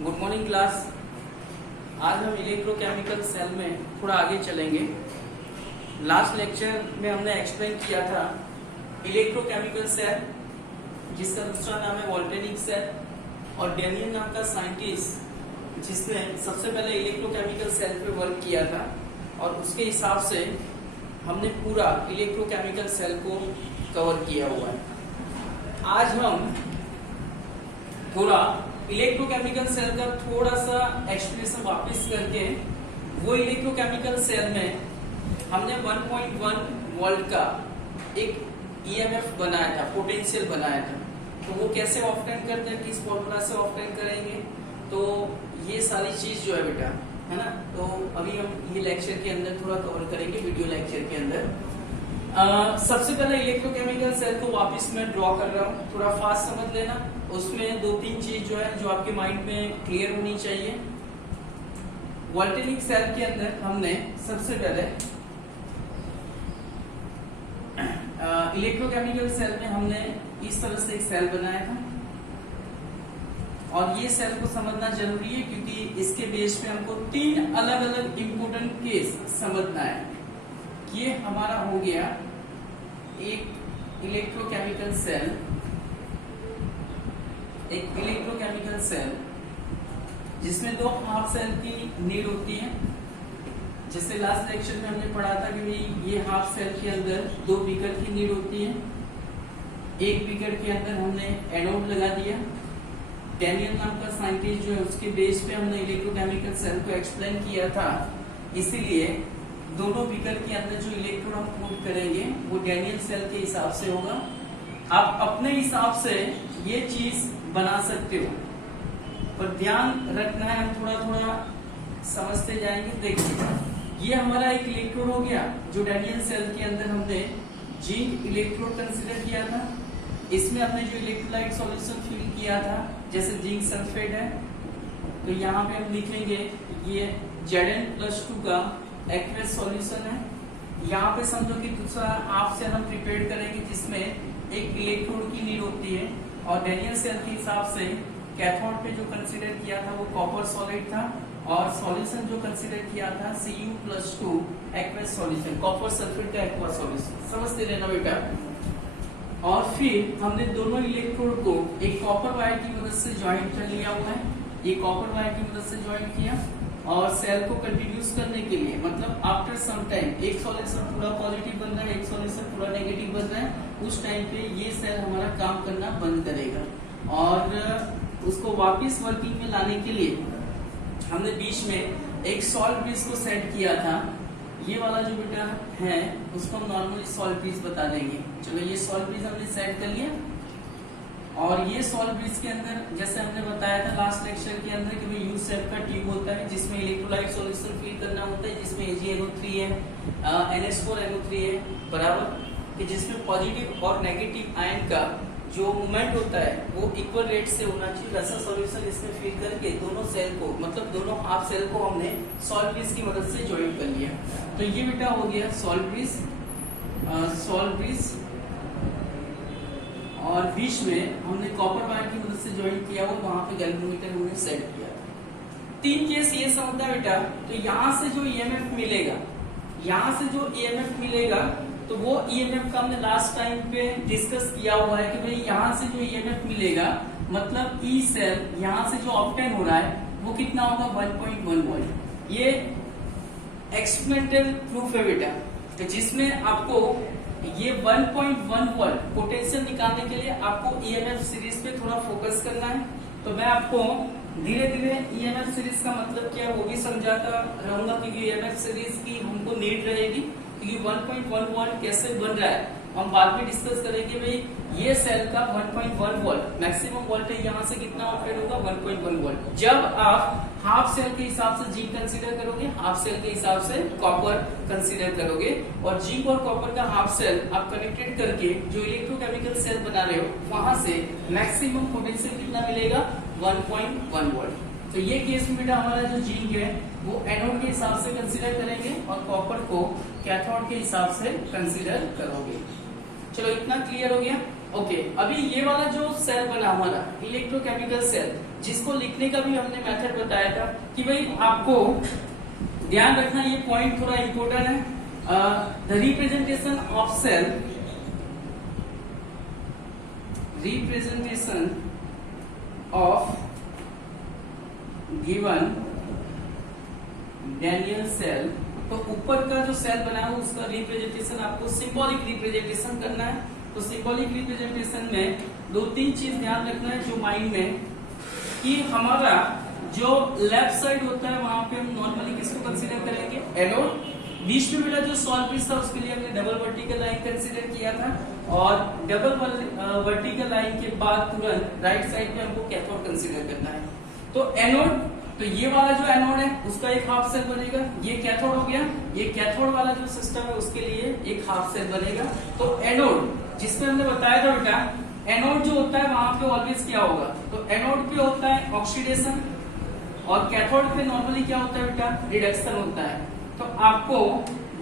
Good morning class. आज हम electrochemical cell में थोड़ा आगे चलेंगे। लास्ट लेक्चर में हमने एक्सप्लेन किया था इलेक्ट्रोकेमिकल सेल, जिसका दूसरा नाम है वोल्टेनिक सेल, और डेनियल नाम का साइंटिस्ट जिसने सबसे पहले इलेक्ट्रोकेमिकल सेल पे वर्क किया था, और उसके हिसाब से हमने पूरा इलेक्ट्रोकेमिकल सेल को कवर किया हुआ है। आज हम थोड़ा इलेक्ट्रोकेमिकल सेल का थोड़ा सा एक्सप्लेनेशन वापस करके वो इलेक्ट्रोकेमिकल सेल में हमने 1.1 वोल्ट का एक ईएमएफ बनाया था, पोटेंशियल बनाया था। तो वो कैसे ऑब्टेन करते हैं, किस फॉर्मूला से ऑब्टेन करेंगे, तो ये सारी चीज जो है बेटा, है ना, तो अभी हम ये लेक्चर के अंदर थोड़ा कवर करेंगे, वीडियो लेक्चर के अंदर। सबसे पहले इलेक्ट्रोकेमिकल सेल को वापस मैं ड्रॉ कर रहा हूँ, थोड़ा फास्ट समझ लेना। उसमें दो तीन चीज जो है जो आपके माइंड में क्लियर होनी चाहिए। वोल्टेनिक सेल के अंदर हमने सबसे पहले इलेक्ट्रोकेमिकल सेल में हमने इस तरह से एक सेल बनाया था, और ये सेल को समझना जरूरी है क्योंकि इसके बेस पे हमको तीन अलग अलग इंपोर्टेंट केस समझना है। ये हमारा हो गया एक इलेक्ट्रोकेमिकल सेल, जिसमें दो हाफ सेल की नीड होती है। जैसे लास्ट लेक्चर में हमने पढ़ा था कि भाई ये हाफ सेल के अंदर दो बीकर की नीड होती है। एक बीकर के अंदर हमने एनोड लगा दिया। डेनियल नाम का साइंटिस्ट जो है उसके बेस पे हमने इलेक्ट्रोकेमिकल सेल को एक्सप्लेन किया था। इसीलिए दोनों बीकर के अंदर जो इलेक्ट्रोड हम पुट करेंगे वो डेनियल सेल के हिसाब से होगा। आप अपने हिसाब से ये चीज बना सकते हो, पर ध्यान रखना है, हम थोड़ा थोड़ा समझते जाएंगे। देखिए, ये हमारा एक इलेक्ट्रोड हो गया जो डेनियल सेल के अंदर हमने जिंक इलेक्ट्रोड कंसीडर किया था। इसमें हमने जो इलेक्ट्रोलाइट सॉल्यूशन फिल किया था, जैसे जिंक सल्फेट है, तो यहाँ पे हम लिखेंगे ये Zn+2 का एक्वेस सॉल्यूशन है। यहाँ पे समझो कि दूसरा हाफ सेल हम प्रिपेयर करेंगे जिसमें एक इलेक्ट्रोड की नीड होती है, और डेनियल सेल के हिसाब से कैथोड पे जो कंसीडर किया था वो कॉपर सॉलिड था, और सॉल्यूशन जो कंसीडर किया था Cu+2 aqueous solution, copper sulphate का एक्वा सॉल्यूशन। समझते रहना बेटा। और फिर हमने दोनों इलेक्ट्रोड को एक कॉपर वायर की मदद से ज्वाइंट कर लिया हुआ है। ये कॉपर वायर की मदद से ज्वाइंट किया, और सेल को कंटिन्यूस करने के लिए, मतलब आफ्टर सम टाइम एक सॉल्यूशन पूरा पॉजिटिव बन रहा है, एक सॉल्यूशन पूरा नेगेटिव बन रहा है, उस टाइम पे ये सेल हमारा काम करना बंद करेगा। और उसको वापस वर्किंग में लाने के लिए हमने बीच में एक सॉल्ट ब्रिज को सेट किया था। ये वाला जो बेटा है उसको हम नॉर्मली सॉल्ट ब्रिज बता देंगे। चलो, ये सॉल्ट ब्रिज हमने सेट कर लिया, और ये सॉल्ट ब्रिज के अंदर जैसे हमने बताया था लास्ट लेक्चर के अंदर कि भाई यू शेप का ट्यूब होता है जिसमें इलेक्ट्रोलाइट सॉल्यूशन फिल करना होता है, जिसमें AgNO3 है, NH4NO3 है, बराबर, कि जिसमें पॉजिटिव और नेगेटिव आयन का जो मूवमेंट होता है वो इक्वल रेट से होना चाहिए। वैसा सॉल्यूशन इसमें फिल करके दोनों सेल को, मतलब दोनों हाफ सेल को हमने सॉल्ट ब्रिज की मदद से ज्वाइन कर लिया। तो ये बेटा हो गया सॉल्ट ब्रिज, और बीच में हमने कॉपर वायर की मदद से ज्वाइन किया हुआ, वहां पे गैल्वेनोमीटर हमने सेट किया। तीन केस ये समझता है बेटा। तो यहाँ से जो ईएमएफ मिलेगा, तो वो ईएमएफ का हमने लास्ट टाइम पे डिस्कस किया हुआ है कि भाई यहाँ से जो ईएमएफ मिलेगा, मतलब ई सेल यहाँ से जो ऑब्टेन हो रहा है वो कितना होगा, 1.1 वोल्ट। ये एक्सपेरिमेंटल प्रूफ है बेटा, तो जिसमें आपको ये 1.1 वोल्ट पोटेंशियल निकालने के लिए आपको ईएमएफ सीरीज पे थोड़ा फोकस करना है। तो मैं आपको धीरे धीरे ईएमएफ सीरीज का मतलब क्या है वो भी समझाता रहूंगा, क्योंकि ईएमएफ सीरीज की हमको नीड रहेगी। क्योंकि 1.1 वोल्ट कैसे बन रहा है हम बाद में डिस्कस करेंगे। भाई ये सेल का 1.1 वोल्ट मैक्सिमम वोल्टेज यहाँ से कितना ऑपरेट होगा, 1.1 वोल्ट। जब आप हाफ सेल के हिसाब से जिंक कंसीडर करोगे, हाफ सेल के हिसाब से कॉपर कंसीडर करोगे, और जिंक और कॉपर का हाफ सेल आप कनेक्टेड करके जो इलेक्ट्रोकेमिकल सेल बना रहे हो, वहां से मैक्सिमम पोटेंशियल कितना मिलेगा, 1.1 वोल्ट। तो ये केस में बेटा हमारा जो जिंक है वो एनोड के हिसाब से कंसीडर करेंगे, और कॉपर को कैथोड के हिसाब से कंसीडर करोगे। चलो, इतना क्लियर हो गया। ओके, अभी ये वाला जो सेल बना हमारा इलेक्ट्रोकेमिकल सेल, जिसको लिखने का भी हमने मेथड बताया था कि भाई आपको ध्यान रखना, ये पॉइंट थोड़ा इंपॉर्टेंट है। The representation of cell, representation of given Daniel cell, तो ऊपर का जो सेल बना है उसका रिप्रेजेंटेशन आपको सिंबॉलिक रिप्रेजेंटेशन करना है। तो सिंबॉलिक रिप्रेजेंटेशन में दो तीन चीज ध्यान रखना है जो माइंड में, कि हमारा जो लेफ्ट साइड होता है वहां पे हम नॉर्मली किसको कंसीडर करेंगे, एनोड। बीच में मेरा जो सॉल्व पीस था उसके लिए हमने डबल वर्टिकल लाइन कंसीडर किया था, और डबल वर्टिकल लाइन के बाद तुरंत राइट साइड पे हमको कैथोड कंसीडर करना है। तो एनोड, तो ये वाला जो एनोड है उसका एक हाफ सेल बनेगा, ये कैथोड हो गया, ये कैथोड वाला जो सिस्टम है उसके लिए एक हाफ सेल बनेगा। तो एनोड जिसमें हमने बताया था बेटा, एनोड जो होता है वहां पे ऑलवेज क्या होगा, तो एनोड पे होता है ऑक्सीडेशन, और कैथोड पे नॉर्मली क्या होता है बेटा, रिडक्शन होता है। तो आपको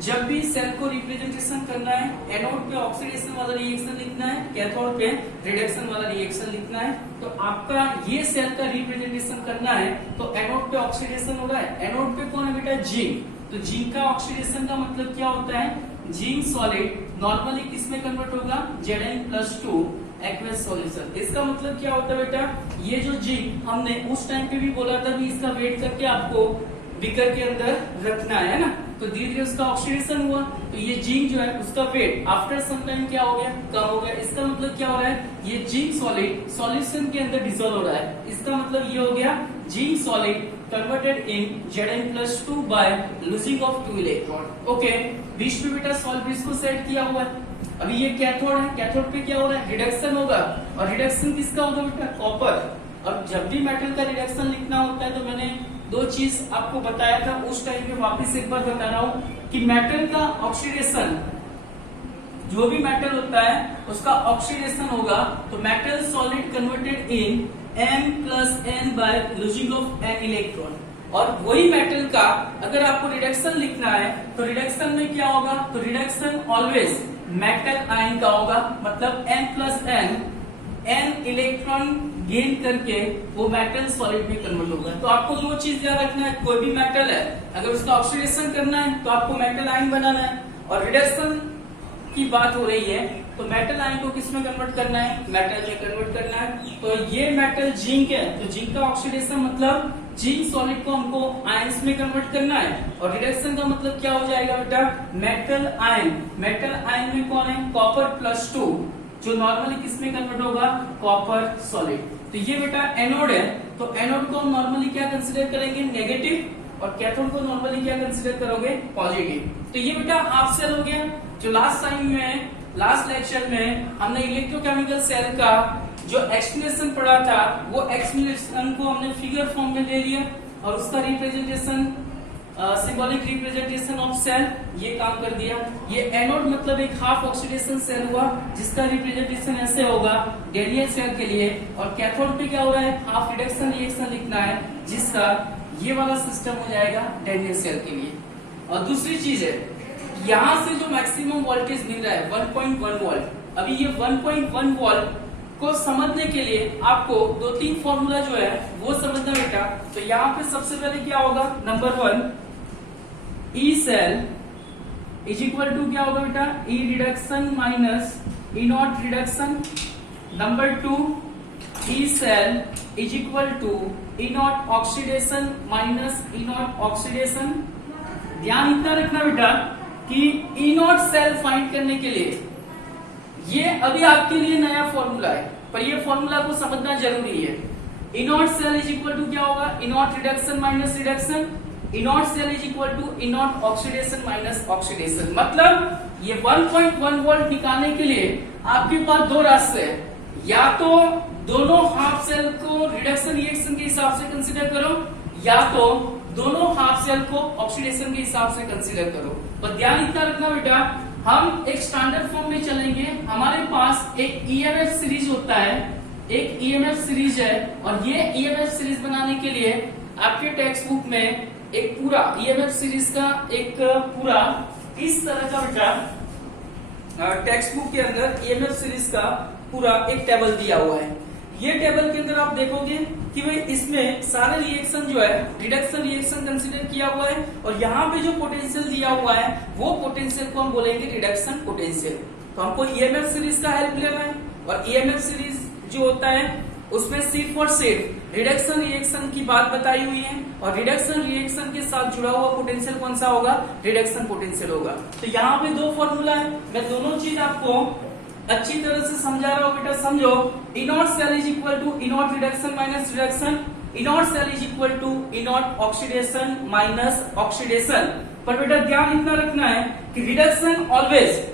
जब भी सेल को रिप्रेजेंटेशन करना है, एनोड पे ऑक्सीडेशन वाला रिएक्शन लिखना है, कैथोड पे रिडक्शन वाला रिएक्शन लिखना है। तो आपका ये सेल का रिप्रेजेंटेशन करना है, तो एनोड पे ऑक्सीडेशन हो रहा है, एनोड पे कौन है बेटा, जिंक। तो जिंक का ऑक्सीडेशन का मतलब क्या होता है, जिंक सॉलिड नॉर्मली किस में कन्वर्ट होगा, Zn+2 एक्वस सॉल्यूशन। इसका मतलब क्या होता है बेटा, ये जो जिंक हमने उस टाइम पे भी बोला था कि इसका वेट करके आपको बीकर के अंदर रखना है ना, तो धीरे धीरे उसका ऑक्सीडेशन हुआ, तो ये जिंक जो है उसका वेट आफ्टर सम टाइम क्या हो गया, कम हो गया। इसका मतलब क्या हो रहा है, ये जिंक सॉलिड सॉल्यूशन के अंदर डिसॉल्व हो रहा है। इसका मतलब ये हो गया zinc solid converted in Zn+2 by losing of 2 electron. Okay, बीच में बेटा सॉल्वेंट को सेट किया हुआ है। अभी ये कैथोड है, कैथोड पे क्या हो रहा है, रिडक्शन होगा, और रिडक्शन किसका होगा बेटा, कॉपर। और जब भी मेटल का रिडक्शन लिखना होता है तो मैंने दो चीज आपको बताया था उस टाइम पे, वापस एक बार बता रहा हूं कि मेटल का ऑक्सीडेशन, जो भी मेटल होता है उसका ऑक्सीडेशन होगा, तो metal solid converted in M+N bye losing of N electron. और वही मेटल का अगर आपको रिडक्शन लिखना है तो रिडक्शन में क्या होगा, तो रिडक्शन ऑलवेज मेटल आयन का होगा, मतलब M+N N इलेक्ट्रॉन गेन करके वो मेटल सॉलिड में कन्वर्ट होगा। तो आपको दो चीज याद रखना है, कोई भी मेटल है अगर उसका ऑक्सीडेशन करना है तो आपको मेटल आयन बनाना है, और रिडक्शन की बात हो रही है तो मेटल आयन को किस में कन्वर्ट करना है, मेटल में कन्वर्ट करना है। तो ये मेटल जिंक है, तो जिंक का ऑक्सीडेशन मतलब जिंक सॉलिड को हमको आयंस में कन्वर्ट करना है, और रिडक्शन का मतलब क्या हो जाएगा बेटा, मेटल आयन। मेटल आयन में कौन है, कॉपर+2, जो नॉर्मली किस में कन्वर्ट होगा, कॉपर सॉलिड। तो ये बेटा एनोड है, तो एनोड को हम नॉर्मली क्या कंसीडर करेंगे, नेगेटिव, और कैथोड को नॉर्मली क्या कंसीडर करोगे, पॉजिटिव। तो ये बेटा हाफ सेल हो गया। जो लास्ट टाइम में, लास्ट लेक्चर में हमने इलेक्ट्रोकेमिकल सेल का जो एक्सप्लेनेशन पढ़ा था, वो एक्सप्लेनेशन को हमने फिगर फॉर्म में ले लिया, और उसका representation, symbolic representation of cell, ये काम कर दिया। ये एनोड मतलब एक हाफ ऑक्सीडेशन सेल हुआ, जिसका रिप्रेजेंटेशन ऐसे होगा डैनियल सेल के लिए, और कैथोड पे क्या हो रहा है, हाफ रिडक्शन रिएक्शन लिखना है, जिसका ये वाला सिस्टम हो जाएगा डैनियल सेल के लिए। और दूसरी चीज है, यहाँ से जो मैक्सिमम वोल्टेज मिल रहा है 1.1 वोल्ट, अभी ये 1.1 वोल्ट को समझने के लिए आपको दो तीन फॉर्मूला जो है वो समझना बेटा। तो यहाँ पे सबसे पहले क्या होगा, number 1, E cell is equal to क्या होगा बेटा, E reduction minus E naught reduction. Number 2, E cell is equal to E naught oxidation minus E naught oxidation. ध्यान इतना रखना बेटा कि ई नॉट सेल फाइंड करने के लिए ये अभी आपके लिए नया फॉर्मूला है, पर ये फॉर्मूला को समझना जरूरी है। E naught cell is equal to क्या होगा, E naught reduction minus reduction. E naught cell is equal to E naught oxidation minus oxidation. मतलब ये 1.1 वोल्ट निकालने के लिए आपके पास दो रास्ते हैं, या तो दोनों हाफ सेल को रिडक्शन रिएक्शन के हिसाब से कंसीडर करो, या तो दोनों हाफ सेल को ऑक्सीडेशन के हिसाब से कंसीडर करो। पर ध्यान इतना रखना बेटा, हम एक स्टैंडर्ड फॉर्म में चलेंगे। हमारे पास एक ईएमएफ सीरीज होता है, एक ईएमएफ सीरीज है, और ये ईएमएफ सीरीज बनाने के लिए आपके टेक्स्ट बुक में एक पूरा ईएमएफ सीरीज का एक पूरा इस तरह का बेटा टेक्स्ट बुक के अंदर ईएमएफ सीरीज का पूरा एक टेबल दिया हुआ है। ये टेबल के अंदर आप देखोगे कि भाई इसमें सारे रिएक्शन जो है रिडक्शन रिएक्शन कंसीडर किया हुआ है, और यहाँ पे जो पोटेंशियल दिया हुआ है वो पोटेंशियल को हम बोलेंगे रिडक्शन पोटेंशियल। तो हमको ईएमएफ सीरीज का हेल्प लेना है, और ईएमएफ सीरीज जो होता है उसमें सिर्फ और सिर्फ रिडक्शन रिएक्शन की बात बताई हुई है, और रिडक्शन रिएक्शन के साथ जुड़ा हुआ पोटेंशियल कौन सा होगा, रिडक्शन पोटेंशियल होगा। तो यहाँ पे दो फॉर्मूला है, मैं दोनों चीज आपको अच्छी तरह से समझा रहा हूँ बेटा, समझो। E naught cell is equal to E naught reduction minus reduction, E naught cell is equal to E naught oxidation minus oxidation. पर बेटा ध्यान इतना रखना है कि रिडक्शन ऑलवेज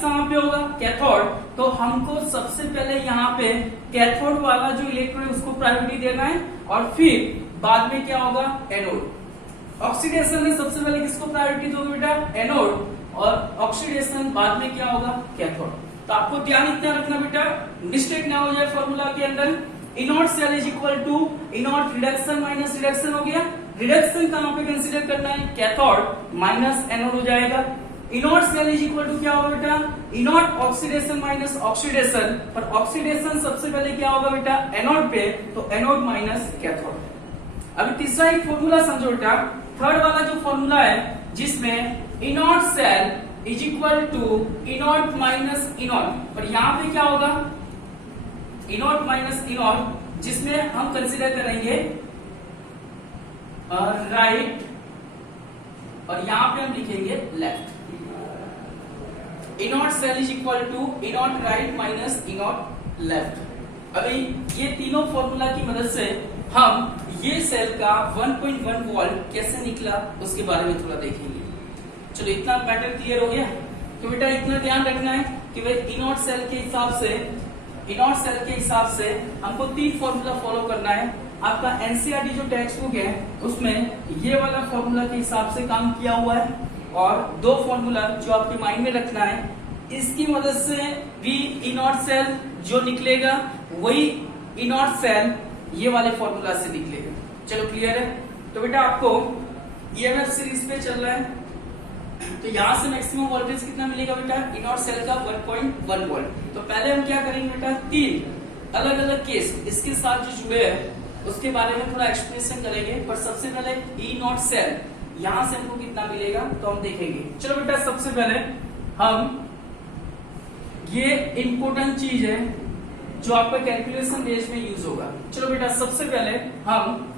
कहाँ पे होगा, कैथोड। तो हमको सबसे पहले यहाँ पे कैथोड वाला जो इलेक्ट्रॉन है उसको प्रायोरिटी देना है, और फिर बाद में क्या होगा, एनोड। ऑक्सीडेशन में सबसे पहले किसको प्रायोरिटी दोगे बेटा, एनोड, और ऑक्सीडेशन बाद में क्या होगा, कैथोड। तो आपको ध्यान इतना रखना बेटा, मिस्टेक ना हो जाए फॉर्मूला के अंदर। E naught cell is equal to E naught reduction minus reduction हो गया। रिडक्शन कहाँ पे कंसीडर करना है, कैथोड माइनस एनोड हो जाएगा। इनॉट सेल इज इक्वल टू क्या होगा बेटा, इनॉट ऑक्सीडेशन माइनस ऑक्सीडेशन, पर ऑक्सीडेशन सबसे पहले क्या होगा बेटा, एनोड पे, तो एनोड माइनस कैथोड। अभी तीसरा एक फॉर्मूला समझो बेटा, थर्ड वाला जो फॉर्मूला है जिसमें E naught cell is equal to E naught minus E naught, पर यहाँ पे क्या होगा, इनॉट माइनस इनॉट, जिसमें हम कंसीडर करेंगे राइट, और यहां पे हम लिखेंगे left. E naught cell is equal to E naught right minus E naught left. अभी ये तीनों फॉर्मूला की मदद से हम ये सेल का 1.1 वोल्ट कैसे निकला उसके बारे में थोड़ा देखेंगे। चलो इतना मैटर क्लियर हो गया। तो बेटा इतना ध्यान रखना है कि भाई इनॉट सेल के हिसाब से हमको तीन फॉर्मूला फॉलो करना है। आपका एनसीईआरटी जो टेक्स्ट बुक है उसमें ये वाला फॉर्मूला के हिसाब से काम किया हुआ है, और दो फॉर्मूला जो आपके माइंड में रखना है, इसकी मदद से भी इनॉट सेल जो निकलेगा वही इनॉट सेल ये वाले फॉर्मूला से निकलेगा। चलो क्लियर है। तो बेटा आपको ईएमएफ सीरीज पे चल रहा है, तो यहां से मैक्सिमम वोल्टेज कितना मिलेगा बेटा, इनॉट सेल का 1.1 वोल्ट। तो पहले हम क्या करेंगे बेटा, तीन अलग अलग केस इसके साथ जो जुड़े हैं उसके बारे में थोड़ा एक्सप्लेनेशन करेंगे। पर सबसे पहले ई नॉट सेल यहां से हमको कितना मिलेगा तो हम देखेंगे। चलो बेटा सबसे पहले हम ये इंपॉर्टेंट चीज है जो आपका कैलकुलेशन बेस में यूज होगा। चलो बेटा सबसे पहले हम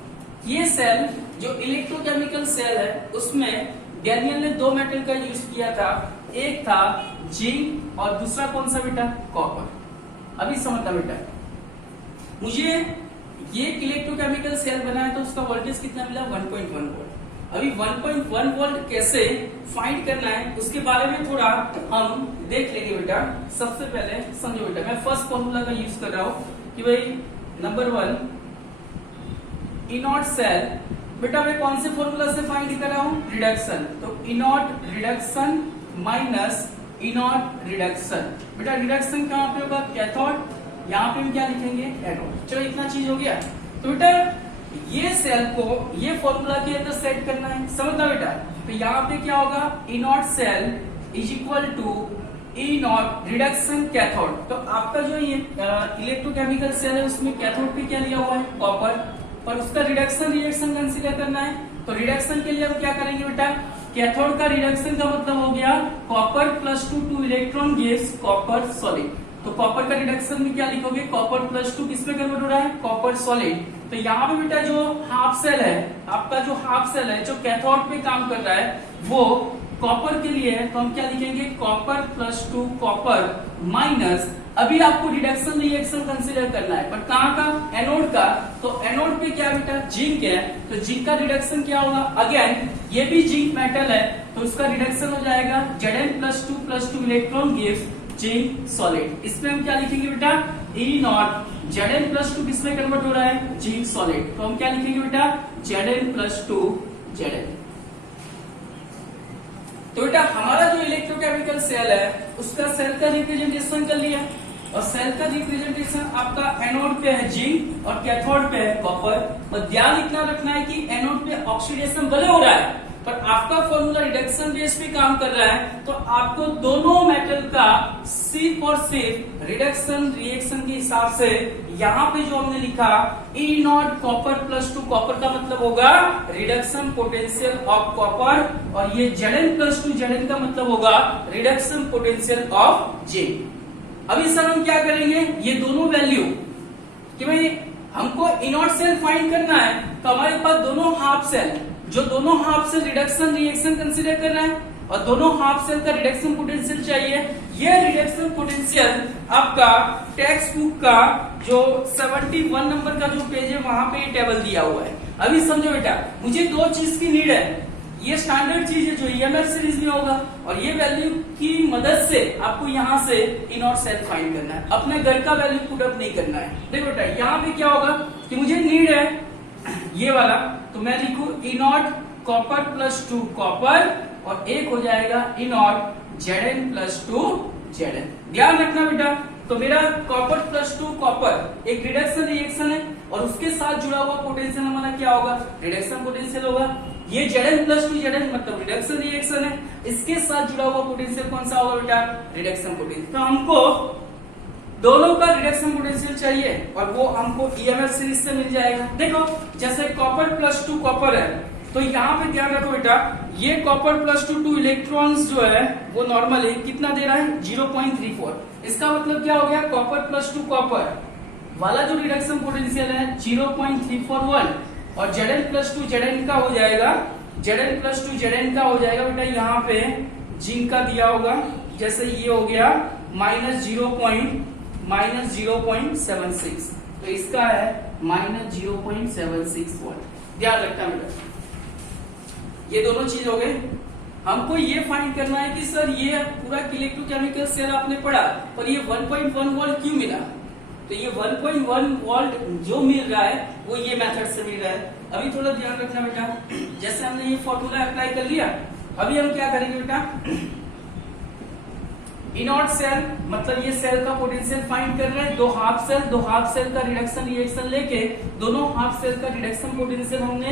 ये सेल जो इलेक्ट्रोकेमिकल सेल है उसमें डैनियल ने दो मेटल का यूज किया था, एक था जिंक और दूसरा कौन सा बेटा, कॉपर। अभी समझना बेटा, मुझे ये इलेक्ट्रोकेमिकल सेल बना है तो उसका वोल्टेज कितना मिला, 1.1 वोल्ट। अभी 1.1 वोल्ट कैसे फाइंड करना है उसके बारे में थोड़ा हम देख लेंगे बेटा। सबसे पहले समझो बेटा, मैं फर्स्ट फॉर्मूला का यूज कर रहा हूं कि भाई नंबर 1 इनॉट सेल, बेटा मैं कौन से फॉर्मूला से फाइंड कर रहा हूं, रिडक्शन। तो इनॉट रिडक्शन माइनस इनॉट रिडक्शन। बेटा रिडक्शन कहां पे होगा, कैथोड, यहाँ पे हम क्या लिखेंगे, एनोड। चलो इतना चीज हो गया। तो बेटा ये सेल को ये फॉर्मूला के अंदर सेट करना है, समझना बेटा। तो यहाँ पे क्या होगा, E naught cell is equal to E naught reduction cathode. तो आपका जो ये इलेक्ट्रोकेमिकल सेल है उसमें कैथोड पे क्या लिया हुआ है, कॉपर, पर उसका रिडक्शन रिएक्शन कंसीडर करना है। तो रिडक्शन के लिए हम क्या करेंगे बेटा, कैथोड का रिडक्शन का मतलब हो गया copper plus 2 electron gives copper solid. तो कॉपर का रिडक्शन में क्या लिखोगे, कॉपर प्लस 2 किसमें कन्वर्ट हो रहा है, कॉपर सॉलिड। तो यहाँ पे बेटा जो हाफ सेल है, आपका जो हाफ सेल है जो कैथोड पे काम कर रहा है वो कॉपर के लिए है, तो हम क्या लिखेंगे, कॉपर प्लस 2 कॉपर माइनस, अभी आपको रिडक्शन रिएक्शन कंसीडर करना है, पर कहाँ का, एनोड का। तो एनोड पे क्या बेटा, जिंक है, तो जिंक का रिडक्शन क्या होगा, अगेन ये भी जिंक मेटल है तो उसका रिडक्शन हो जाएगा Zn plus 2 electron gives zinc solid. इसमें हम क्या लिखेंगे बेटा, ई नॉट Zn प्लस 2 किसमें कन्वर्ट हो रहा है, जिंक सॉलिड। तो हम क्या लिखेंगे बेटा, Zn प्लस 2 Zn। तो बेटा हमारा जो इलेक्ट्रोकेमिकल सेल है उसका सेल का रिप्रेजेंटेशन कर लिया, और सेल का रिप्रेजेंटेशन आपका एनोड पे है जिंक और कैथोड पे है कॉपर। और ध्यान इतना रखना है कि एनोड पे ऑक्सीडेशन भले हो रहा है पर आपका फॉर्मूला रिडक्शन बेस पे काम कर रहा है, तो आपको दोनों मेटल का सिर्फ और सिर्फ रिडक्शन रिएक्शन के हिसाब से यहाँ पे जो हमने लिखा E nought copper plus 2 copper का मतलब होगा रिडक्शन पोटेंशियल ऑफ कॉपर, और ये Zn प्लस 2 Zn का मतलब होगा रिडक्शन पोटेंशियल ऑफ जिंक। अभी सर हम क्या करेंगे, ये दोनों वैल्यू कि भाई हमको E नॉट सेल फाइंड करना है, तो हमारे पास दोनों हाफ सेल, जो दोनों half cell reduction reaction consider कर रहे हैं और दोनों हाफ सेल का रिडक्शन पोटेंशियल चाहिए। ये रिडक्शन पोटेंशियल आपका टेक्स्ट बुक का जो 71 नंबर का जो पेज है वहां पे ये टेबल दिया हुआ है। अभी समझो बेटा, मुझे दो चीज की नीड है, ये स्टैंडर्ड चीज है जो ईएमएफ सीरीज में होगा, और ये वैल्यू की मदद से आपको यहाँ से E नॉट सेल फाइंड करना है, अपने घर का वैल्यू पुट अप नहीं करना है। देखो बेटा यहाँ पे क्या होगा कि मुझे नीड है ये वाला, तो मैं लिखू E nought copper plus 2 copper, और एक हो जाएगा E not Zn plus 2 Zn। ध्यान रखना बेटा, तो मेरा कॉपर प्लस 2 कॉपर एक रिडक्शन रिएक्शन है, और उसके साथ जुड़ा हुआ पोटेंशियल हमारा क्या होगा, रिडक्शन पोटेंशियल होगा। ये Zn प्लस 2 Zn मतलब रिडक्शन रिएक्शन है, इसके साथ जुड़ा हुआ पोटेंशियल कौन सा होगा बेटा, रिडक्शन पोटेंशियल। तो हमको दोनों का रिडक्शन पोटेंशियल चाहिए, और वो हमको ईएमएफ सीरीज से मिल जाएगा। देखो जैसे कॉपर प्लस 2 कॉपर है, तो यहाँ पे ध्यान रखो बेटा, ये कॉपर प्लस 2 इलेक्ट्रॉन्स जो है वो नॉर्मली कितना दे रहा है, 0.34। इसका मतलब क्या हो गया, कॉपर प्लस 2 कॉपर वाला जो रिडक्शन पोटेंशियल है 0.341, और Zn प्लस 2 Zn का हो जाएगा, Zn प्लस 2 Zn का हो जाएगा बेटा, यहाँ पे जिंक का दिया होगा, जैसे ये हो गया -0.76, तो इसका है -0.76 वोल्ट। ध्यान रखना बेटा, ये दोनों चीज हो गए। हमको ये फाइंड करना है कि सर ये पूरा इलेक्ट्रोकेमिकल सेल आपने पढ़ा, पर ये 1.1 वोल्ट क्यों मिला, तो ये 1.1 वोल्ट जो मिल रहा है वो ये मेथड से मिल रहा है। अभी थोड़ा ध्यान रखना बेटा, जैसे हमने ये फॉर्मूला अप्लाई कर लिया, अभी हम क्या करेंगे बेटा, E नॉट सेल मतलब ये सेल का पोटेंशियल फाइंड कर रहे हैं, दो हाफ सेल का रिडक्शन रिएक्शन लेके दोनों हाफ सेल का रिडक्शन पोटेंशियल हमने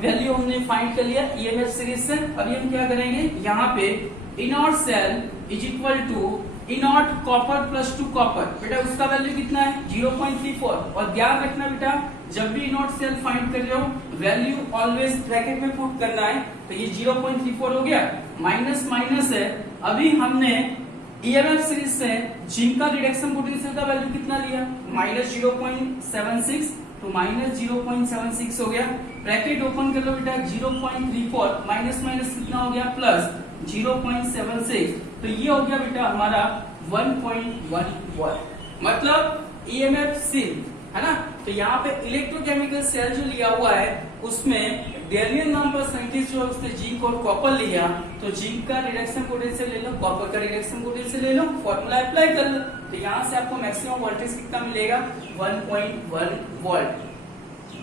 वैल्यू हमने फाइंड कर लिया ईएमएफ सीरीज से। अभी हम क्या करेंगे, यहाँ पे E nought cell is equal to E nought copper plus 2 copper, बेटा उसका वैल्यू कितना है 0.34, और ध्यान रखना बेटा जब भी E नॉट सेल फाइंड कर रहे हो वैल्यू ऑलवेज ब्रैकेट में पुट करना है, तो ये 0.34 हो गया, माइनस माइनस है। अभी हमने ईएमएफ सीरीज से जिंक का रिडक्शन पोटेंशियल का वैल्यू कितना लिया, -0.76, तो -0.76 हो गया, ब्रैकेट ओपन कर लो बेटा, 0.34 माइनस माइनस कितना हो गया, प्लस 0.76, तो ये हो गया बेटा हमारा 1.1 वोल्ट, मतलब ईएमएफ सील है ना। तो यहाँ पे इलेक्ट्रोकेमिकल सेल जो लिया हुआ है उसमें डेलियन नाम का साइंटिस्ट जो उसने जिंक और कॉपर लिया, तो जिंक का रिडक्शन पोटेंशियल ले लो, कॉपर का रिडक्शन पोटेंशियल ले लो, फॉर्मूला अप्लाई कर लो, तो यहाँ से आपको मैक्सिमम वोल्टेज कितना मिलेगा, 1.1 वोल्ट।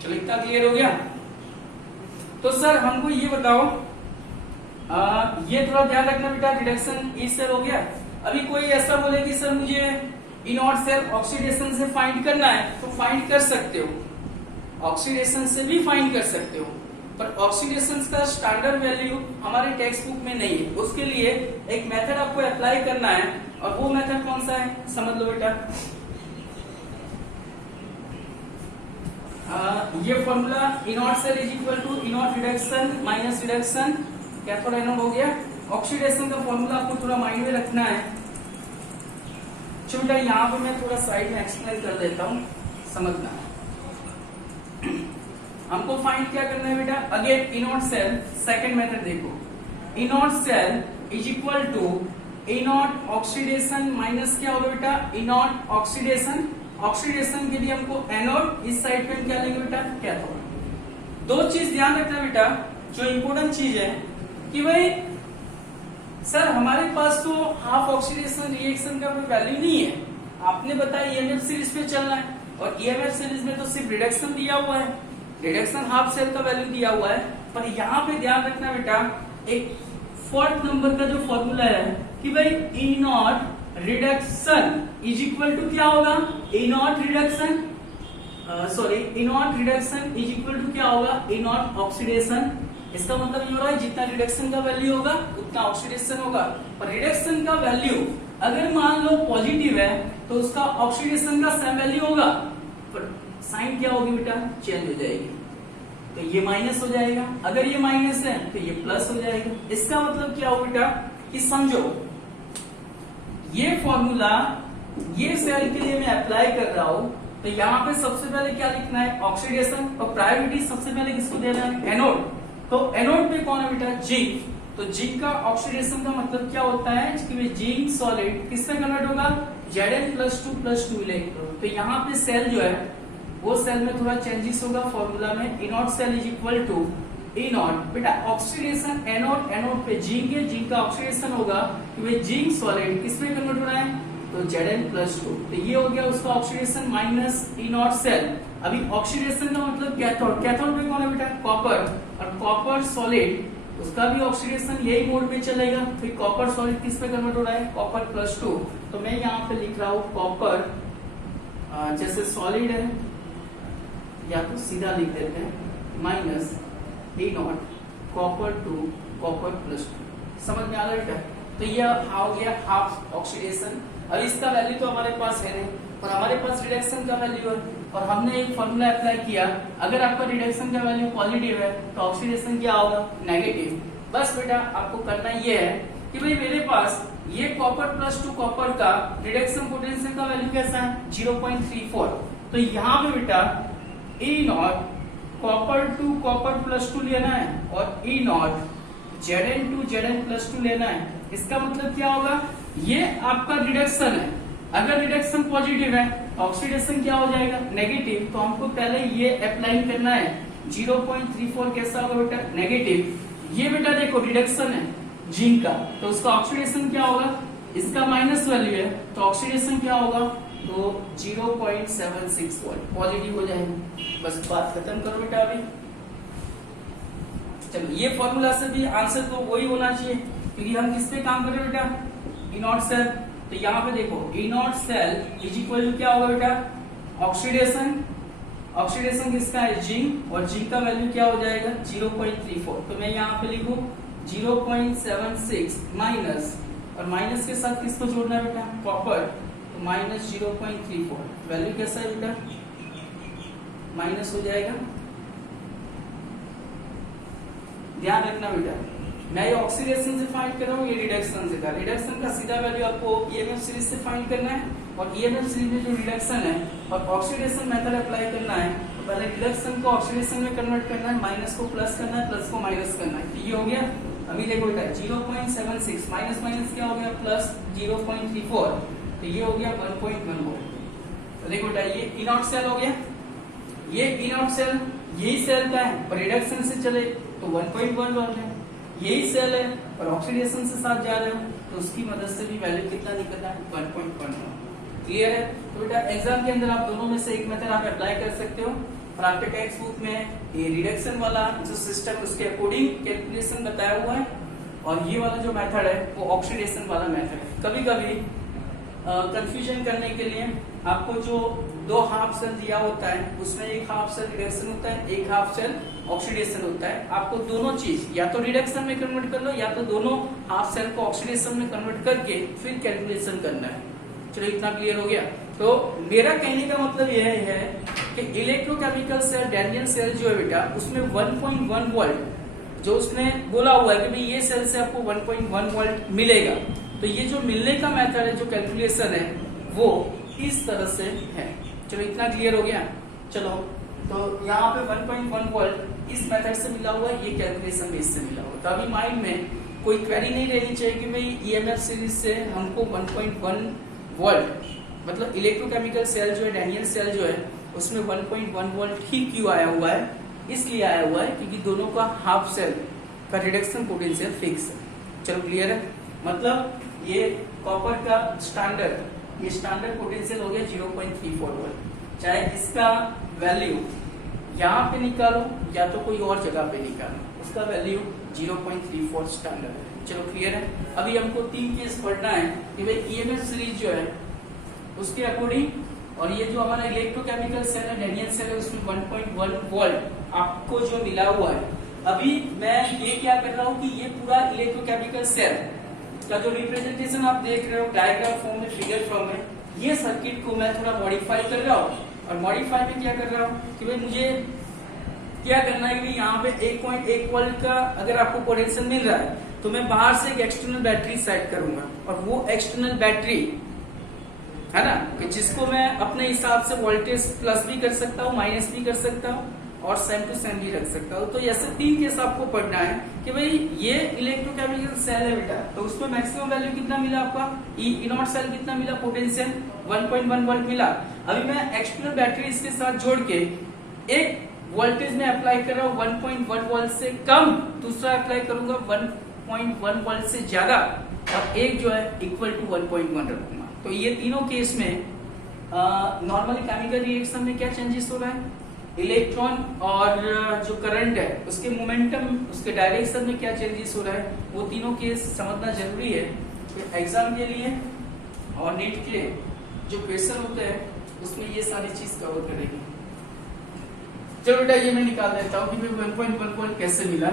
चलो इतना क्लियर हो गया। तो सर हमको ये बताओ, ये थोड़ा ध्यान रखना बेटा, रिडक्शन ई सेल हो गया। अभी कोई ऐसा बोले कि सर मुझे E नॉट सेल ऑक्सीडेशन से फाइंड करना है, तो फाइंड कर सकते हो, ऑक्सीडेशन से भी फाइंड कर सकते हो, पर ऑक्सीडेशन का स्टैंडर्ड वैल्यू हमारे टेक्स्ट बुक में नहीं है। उसके लिए एक मेथड आपको अप्लाई करना है, और वो मेथड कौन सा है समझ लो बेटा। ये formula E nought cell is equal to E nought reduction minus reduction cathode anode हो गया। ऑक्सीडेशन का फॉर्मूला आपको थोड़ा माइंड में रखना है। बेटा यहाँ पे मैं थोड़ा साइड में एक्सप्लेन कर देता हूँ, समझना। हमको फाइंड क्या करना है बेटा, again E nought cell, second method देखो, E nought cell is equal to E nought oxidation minus क्या होगा बेटा, E नॉट ऑक्सीडेशन। ऑक्सीडेशन के लिए हमको एनोड, इस साइड पे हम क्या लेंगे बेटा, कैथोड। दो चीज ध्यान रखना बेटा, जो इंपोर्टेंट चीज है कि भाई सर हमारे पास तो हाफ ऑक्सीडेशन रिएक्शन का कोई वैल्यू नहीं है, आपने बताया ईएमएफ सीरीज पे चलना है, और ईएमएफ सीरीज में तो सिर्फ रिडक्शन दिया हुआ है, रिडक्शन हाफ सेल का वैल्यू दिया हुआ है। पर यहाँ पे ध्यान रखना बेटा, एक 4th नंबर का जो फॉर्मूला है कि भाई E nought reduction is equal to क्या होगा, E nought reduction E nought reduction is equal to क्या होगा, E नॉट ऑक्सीडेशन। इसका मतलब ये हो रहा है जितना रिडक्शन का वैल्यू होगा उतना ऑक्सीडेशन होगा। पर रिडक्शन का वैल्यू अगर मान लो पॉजिटिव है तो उसका ऑक्सीडेशन का सेम वैल्यू होगा, पर साइन क्या होगी बेटा, चेंज हो जाएगी। तो ये माइनस हो जाएगा, अगर ये माइनस है तो ये प्लस हो जाएगा। इसका मतलब क्या हो बेटा कि समझो ये फॉर्मूला ये सेल के लिए मैं अप्लाई कर रहा हूं, तो यहाँ पे सबसे पहले क्या लिखना है, ऑक्सीडेशन, और प्रायोरिटी सबसे पहले किसको देना है, एनोड। तो एनोड पे कौन है बेटा, जिंक। तो जिंक का ऑक्सीडेशन का मतलब क्या होता है कि भाई जिंक सॉलिड किससे कन्वर्ट होगा, Zn+2+2 इलेक्ट्रॉन। तो यहाँ पे सेल जो है वो सेल में थोड़ा चेंजेस होगा फॉर्मूला में, E nought cell is equal to E nought बेटा ऑक्सीडेशन एनोड, एनोड पे जिंक है, जिंक का ऑक्सीडेशन होगा कि भाई जिंक सॉलिड किसमें कन्वर्ट हो रहा है, तो Zn+2। तो ये हो गया उसका oxidation minus E nought cell. अभी ऑक्सीडेशन का मतलब कैथोड, कैथोड पे कौन है बेटा, कॉपर, और कॉपर सॉलिड उसका भी ऑक्सीडेशन यही मोड में चलेगा। फिर कॉपर सॉलिड किस पे कन्वर्ट हो रहा है, Copper+2। तो मैं यहाँ पे लिख रहा हूँ कॉपर जैसे सॉलिड है, या तो सीधा लिख देते हैं minus E not Copper2 Copper+2। समझ में आ रहा है बेटा। तो ये हो गया हाफ ऑक्सीडेशन। अब इसका वैल्यू तो हमारे पास है नहीं, पर हमारे पास रिडक्शन का वैल्यू है, और हमने एक फॉर्मूला अप्लाई किया, अगर आपका रिडक्शन का वैल्यू पॉजिटिव है तो ऑक्सीडेशन क्या होगा, नेगेटिव। बस बेटा आपको करना ये है कि भाई मेरे पास ये Copper+2 कॉपर का रिडक्शन पोटेंशियल का वैल्यू कैसा है, 0.34। तो यहाँ पे बेटा E नॉट Copper2 Copper+2 लेना है, और E नॉट Zn2 Zn+2 लेना है। इसका मतलब क्या होगा, ये आपका रिडक्शन है, अगर रिडक्शन पॉजिटिव है ऑक्सीडेशन क्या हो जाएगा, नेगेटिव। तो हमको पहले ये अप्लाई करना है, 0.34 कैसा होगा बेटा, नेगेटिव। ये बेटा देखो रिडक्शन है जिंक का, तो उसका ऑक्सीडेशन क्या होगा, इसका माइनस वैल्यू है, तो ऑक्सीडेशन क्या होगा, तो 0.76 वोल्ट पॉजिटिव हो जाएगा। बस बात खत्म करो बेटा। अभी चलो ये फॉर्मूला से भी आंसर तो वही होना चाहिए, क्योंकि हम किस पे काम कर रहे हैं बेटा, E नॉट सेल। तो यहाँ पे देखो E nought cell is equal to क्या होगा बेटा, ऑक्सीडेशन, ऑक्सीडेशन किसका है, जिंक, और जिंक का वैल्यू क्या हो जाएगा, 0.34। तो मैं यहाँ पे लिखूं 0.76 माइनस, और माइनस के साथ किसको जोड़ना है बेटा, कॉपर, तो माइनस 0.34। वैल्यू कैसा है बेटा, माइनस हो जाएगा। ध्यान रखना बेटा, मैं ये ऑक्सीडेशन से फाइंड कर रहा हूँ, ये रिडक्शन से था। रिडक्शन का सीधा वैल्यू आपको ईएमएफ सीरीज से फाइंड करना है, और ईएमएफ सीरीज में जो रिडक्शन है और ऑक्सीडेशन मेथड अप्लाई करना है, तो पहले रिडक्शन को ऑक्सीडेशन में कन्वर्ट करना है, माइनस को प्लस करना है, प्लस को माइनस करना है। तो ये हो गया। अभी देखो बेटा 0.76 माइनस माइनस क्या हो गया, प्लस 0.34, तो ये हो गया 1.1 वोल्ट। तो देखो बेटा ये E नॉट सेल हो गया, ये E नॉट सेल यही सेल का है, पर रिडक्शन से चले तो 1.1 वोल्ट है। यही सेल है और ऑक्सीडेशन से साथ जा रहे हो, तो उसकी मदद से भी वैल्यू कितना निकलता है, 1.1। क्लियर है। तो बेटा एग्जाम के अंदर आप दोनों में से एक मेथड आप अप्लाई कर सकते हो, और आपके टेक्स्ट बुक में ये रिडक्शन वाला जो सिस्टम उसके अकॉर्डिंग कैलकुलेशन बताया हुआ है, और ये वाला जो मेथड है वो ऑक्सीडेशन वाला मेथड है। कभी कभी कंफ्यूजन करने के लिए आपको जो दो हाफ सेल दिया होता है उसमें एक हाफ सेल रिडक्शन होता है, एक हाफ सेल ऑक्सीडेशन होता है। आपको दोनों चीज या तो रिडक्शन में कन्वर्ट कर लो, या तो दोनों हाफ सेल को ऑक्सीडेशन में कन्वर्ट करके फिर कैलकुलेशन करना है। चलो इतना क्लियर हो गया। तो मेरा कहने का मतलब यह है कि इलेक्ट्रोकेमिकल सेल, डैनियल सेल जो है बेटा, उसमें 1.1 वोल्ट जो उसने बोला हुआ है कि भाई ये सेल से आपको 1.1 वोल्ट मिलेगा। तो ये जो मिलने का मेथड है, जो कैलकुलेशन है, वो इस तरह से है। चलो इतना क्लियर हो गया। चलो तो यहाँ पे 1.1 वोल्ट इस मेथड से मिला हुआ है, ये कैलकुलेशन भी इससे मिला हुआ है। तो अभी माइंड में कोई क्वेरी नहीं रहनी चाहिए कि भाई ईएमएफ सीरीज से हमको 1.1 वोल्ट, मतलब इलेक्ट्रोकेमिकल सेल जो है, डैनियल सेल जो है, उसमें 1.1 वोल्ट ही क्यों आया हुआ है, इसलिए आया हुआ है क्योंकि दोनों का हाफ सेल का रिडक्शन पोटेंशियल फिक्स है। चलो क्लियर है। मतलब ये कॉपर का स्टैंडर्ड, ये स्टैंडर्ड पोटेंशियल हो गया 0.34 वोल्ट। चाहे इसका वैल्यू यहाँ पे निकालो या तो कोई और जगह पे निकालो, उसका वैल्यू 0.34 स्टैंडर्ड है। चलो क्लियर है। अभी हमको 3 केस पढ़ना है कि भाई ईएमएफ सीरीज जो है उसके अकॉर्डिंग, और ये जो हमारा इलेक्ट्रोकेमिकल सेल है, डैनियल सेल है, उसमें 1.1 वोल्ट आपको जो मिला हुआ है अभी मैं ये क्या कर रहा हूँ कि ये पूरा इलेक्ट्रोकेमिकल सेल का जो रिप्रेजेंटेशन आप देख रहे हो डायग्राम फॉर्म में, फिगर फॉर्म में, ये सर्किट को मैं थोड़ा मॉडिफाई कर रहा हूँ। और मॉडिफाई में क्या कर रहा हूँ कि भाई मुझे क्या करना है कि यहाँ पे 1.1 वोल्ट का अगर आपको पोटेंशियल मिल रहा है तो मैं बाहर से एक एक्सटर्नल बैटरी सेट करूंगा, और वो एक्सटर्नल बैटरी है ना कि जिसको मैं अपने हिसाब से वोल्टेज प्लस भी कर सकता हूँ, माइनस भी कर सकता हूँ, और सेम टू सेम भी रख सकता हूँ। तो ऐसे 3 केस आपको पढ़ना है कि भाई ये इलेक्ट्रोकेमिकल सेल है बेटा, तो उसमें मैक्सिमम वैल्यू कितना मिला आपका, ई नॉट सेल कितना मिला, पोटेंशियल 1.1 वोल्ट मिला। अभी मैं एक्सटर्नल बैटरी इसके साथ जोड़ के एक वोल्टेज में अप्लाई कर रहा हूँ 1.1 वोल्ट से कम, दूसरा अप्लाई करूंगा 1.1 वोल्ट से ज्यादा, और एक जो है इक्वल टू 1.1 रखूंगा। तो ये तीनों केस में नॉर्मली केमिकल रिएक्शन में क्या चेंजेस हो रहा है, इलेक्ट्रॉन और जो करंट है उसके मोमेंटम, उसके डायरेक्शन में क्या चेंजेस हो रहा है, वो तीनों केस समझना जरूरी है एग्जाम के लिए। और नीट के जो क्वेश्चन होते हैं उसमें ये सारी चीज कवर करेगी। चलो बेटा ये मैं निकाल देता हूँ कि 1.1 वोल्ट कैसे मिला।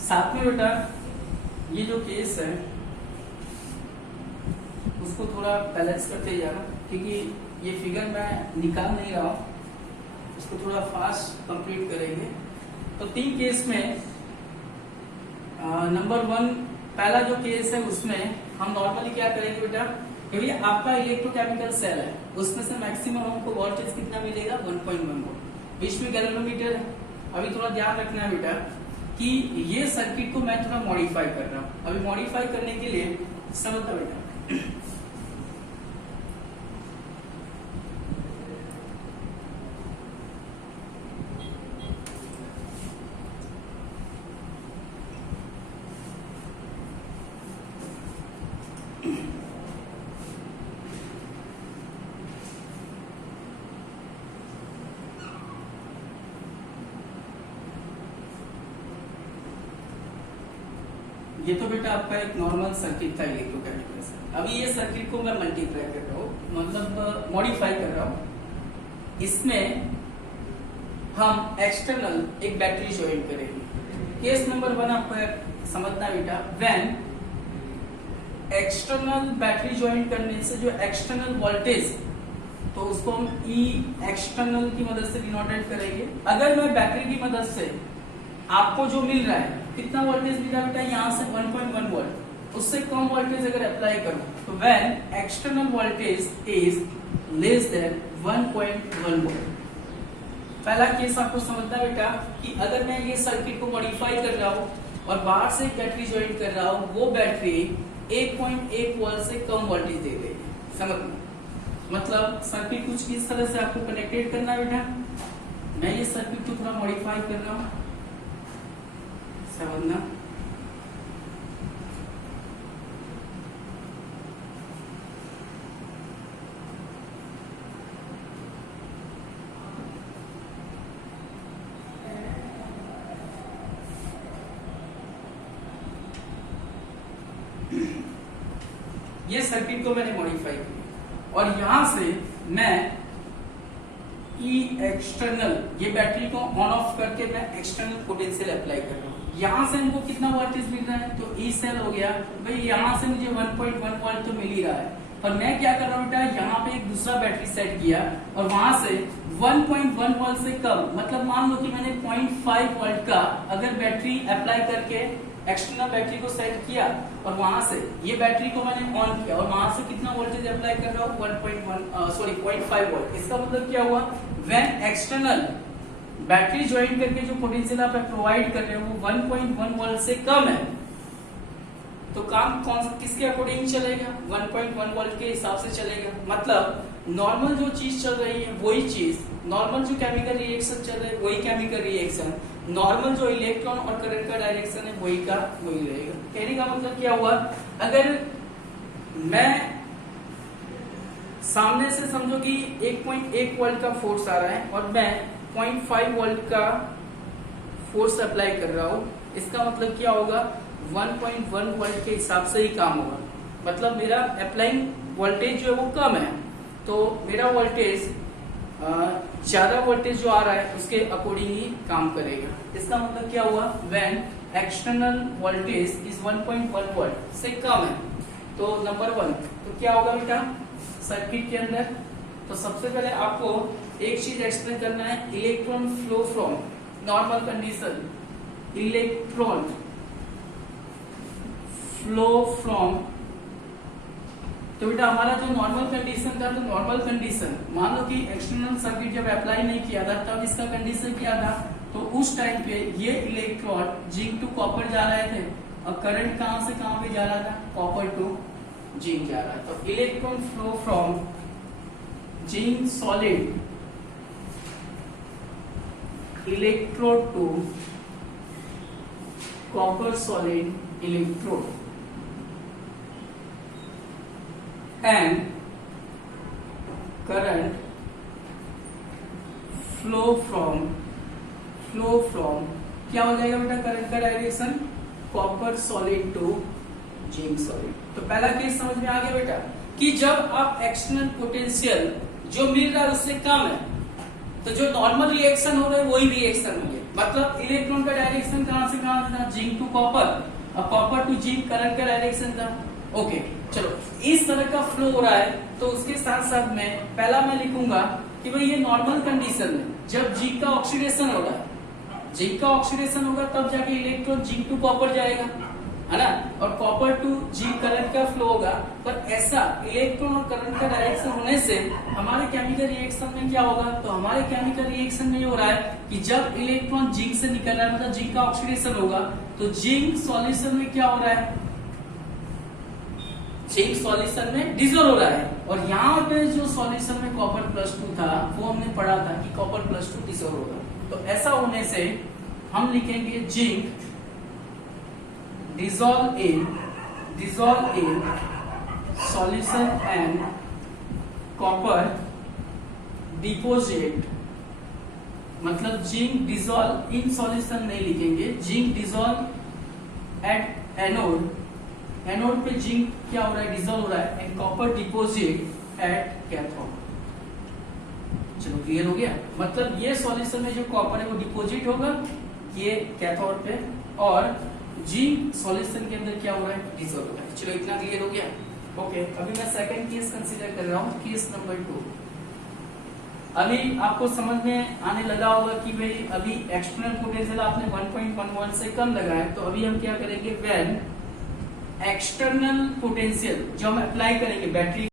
साथ में बेटा ये जो केस है उसको थोड़ा बैलेंस करते जाना, क्योंकि ये फिगर मैं निकाल नहीं रहा हूं, इसको थोड़ा फास्ट कंप्लीट करेंगे। तो 3 केस में नंबर 1 पहला जो केस है उसमें हम नॉर्मली क्या करेंगे बेटा, क्योंकि आपका इलेक्ट्रोकेमिकल सेल है उसमें से मैक्सिमम हमको वोल्टेज कितना मिलेगा 1.1 वोल्ट, बीच में गैल्वेनोमीटर है। अभी थोड़ा ध्यान रखना है बेटा कि ये सर्किट को मैं थोड़ा मॉडिफाई कर रहा हूं। अभी मॉडिफाई करने के लिए समझता बेटा, ये तो बेटा आपका एक नॉर्मल सर्किट था इलेक्ट्रोकेमिकल से। अभी ये सर्किट को मैं मल्टीप्लाई कर रहा हूँ, मतलब मॉडिफाई कर रहा हूँ। इसमें हम एक्सटर्नल एक बैटरी ज्वाइन करेंगे। केस नंबर 1 आपको समझना बेटा, व्हेन एक्सटर्नल बैटरी ज्वाइन करने से जो एक्सटर्नल वोल्टेज, तो उसको हम ई एक्सटर्नल की मदद से डिनोटेट करेंगे। अगर मैं बैटरी की मदद से आपको जो मिल रहा है, कितना वोल्टेज मिला बेटा, यहाँ से 1.1 वोल्ट, उससे कम वोल्टेज अगर अप्लाई करूं तो when external voltage is less than 1.1 volt. पहला केस आपको समझना बेटा कि अगर मैं ये सर्किट को मॉडिफाई कर रहा हूं और बाहर से बैटरी ज्वाइन कर रहा हूं, वो बैटरी 1.1 वोल्ट से कम वोल्टेज दे देगी। समझना मतलब सर्किट कुछ इस तरह से आपको कनेक्टेड करना है बेटा। मैं ये सर्किट को थोड़ा मॉडिफाई कर रहा हूं, समझना। ये सर्किट को मैंने मॉडिफाई किया और यहां से मैं ई एक्सटर्नल, ये बैटरी को ऑन ऑफ करके मैं एक्सटर्नल पोटेंशियल अप्लाई कर रहा हूं। यहाँ से हमको कितना वोल्टेज मिल रहा है, तो ई सेल हो गया भाई, यहाँ से मुझे 1.1 वोल्ट तो मिल ही रहा है। और मैं क्या कर रहा हूँ बेटा, यहाँ पे एक दूसरा बैटरी सेट किया और वहां से 1.1 वोल्ट से कम, मतलब मान लो कि मैंने 0.5 वोल्ट का अगर बैटरी अप्लाई करके एक्सटर्नल बैटरी को सेट किया और वहां से ये बैटरी को मैंने ऑन किया और वहां से कितना वोल्टेज अप्लाई कर रहा हूँ 0.5 वोल्ट। इसका मतलब क्या हुआ, व्हेन एक्सटर्नल बैटरी ज्वाइन करके जो पोटेंशियल आप प्रोवाइड कर रहे हो वो 1.1 वोल्ट से कम है, तो काम कौन सा किसके अकॉर्डिंग चलेगा, 1.1 वोल्ट के हिसाब से चलेगा। मतलब नॉर्मल जो चीज चल रही है वही चीज, नॉर्मल जो केमिकल रिएक्शन चल रहा है वही केमिकल रिएक्शन, नॉर्मल जो इलेक्ट्रॉन और करंट का डायरेक्शन है वही का वही रहेगा। कहने का मतलब क्या हुआ, अगर मैं सामने से समझो कि 1.1 वोल्ट का फोर्स आ रहा है और मैं 0.5 वोल्ट का फोर्स अप्लाई कर रहा हूं, इसका मतलब क्या होगा, 1.1 वोल्ट के हिसाब से ही काम होगा। मतलब मेरा अप्लाइंग वोल्टेज जो है वो कम है, तो मेरा वोल्टेज ज्यादा वोल्टेज जो आ रहा है उसके अकॉर्डिंग ही काम करेगा। इसका मतलब क्या हुआ, when external voltage is 1.1 volt से कम है, तो नंबर 1 तो क्या होगा बेटा सर्किट के अंदर। तो सबसे पहले आपको एक चीज एक्सप्लेन करना है, electron flow from normal condition, electron flow from. तो बेटा हमारा जो नॉर्मल कंडीशन था, तो नॉर्मल कंडीशन मान लो कि एक्सटर्नल सर्किट जब अप्लाई नहीं किया था तब इसका कंडीशन क्या था, तो उस टाइम पे ये इलेक्ट्रॉन जिंक टू कॉपर जा रहे थे और करंट कहां से कहां पे जा रहा था, कॉपर टू जिंक जा रहा था। तो electron flow from zinc solid electrode to copper solid electrode and current flow from क्या हो जाएगा बेटा करंट का direction, copper solid to zinc solid. तो पहला केस समझ में आ गया बेटा कि जब आप एक्सटर्नल पोटेंशियल जो मिल रहा है उससे कम है, तो जो नॉर्मल रिएक्शन हो रहा है वही रिएक्शन होंगे। मतलब इलेक्ट्रॉन का डायरेक्शन कहां से कहां था, जिंक टू कॉपर, और कॉपर टू जिंक करंट का डायरेक्शन था। ओके चलो, इस तरह का फ्लो हो रहा है, तो उसके साथ साथ में पहला मैं लिखूंगा कि भाई ये नॉर्मल कंडीशन में जब जिंक का ऑक्सीडेशन होगा, जिंक का ऑक्सीडेशन होगा तब जाके इलेक्ट्रॉन जिंक टू कॉपर जाएगा, है ना, और कॉपर टू जिंक करंट का फ्लो होगा। पर ऐसा इलेक्ट्रॉन और करंट का डायरेक्शन होने से हमारे केमिकल रिएक्शन में क्या होगा, तो हमारे केमिकल रिएक्शन में ये हो रहा है कि जब इलेक्ट्रॉन जिंक से निकल रहा है, मतलब जिंक का ऑक्सीडेशन होगा, तो जिंक सॉल्यूशन में क्या हो रहा है, जिंक सॉल्यूशन में डिसॉल्व हो रहा है। और यहाँ पे जो सॉल्यूशन में कॉपर +2 था वो हमने पढ़ा था कि कॉपर +2 डिसॉल्व होगा। तो ऐसा होने से हम लिखेंगे zinc dissolve in solution and copper deposit. मतलब जिंक डिसॉल्व इन सॉल्यूशन नहीं लिखेंगे, zinc dissolve at anode, anode पे जिंक क्या हो रहा है, डिसॉल्व हो रहा है, and copper deposit at cathode. चलो क्लियर हो गया। मतलब ये सॉल्यूशन में जो कॉपर है वो डिपोजिट होगा ये कैथोड पे, और जिंक सॉल्यूशन के अंदर क्या हो रहा है, डिसॉल्व हो रहा है। चलो इतना क्लियर हो गया। ओके अभी मैं सेकंड केस कंसीडर कर रहा हूँ, केस नंबर 2। अभी आपको समझ में आने लगा होगा कि भाई अभी एक्सटर्नल पोटेंशियल आपने 1.1 वोल्ट से कम लगाया, तो अभी हम क्या करेंगे, व्हेन एक्सटर्नल पोटेंशियल जो हम अप्लाई करेंगे बैटरी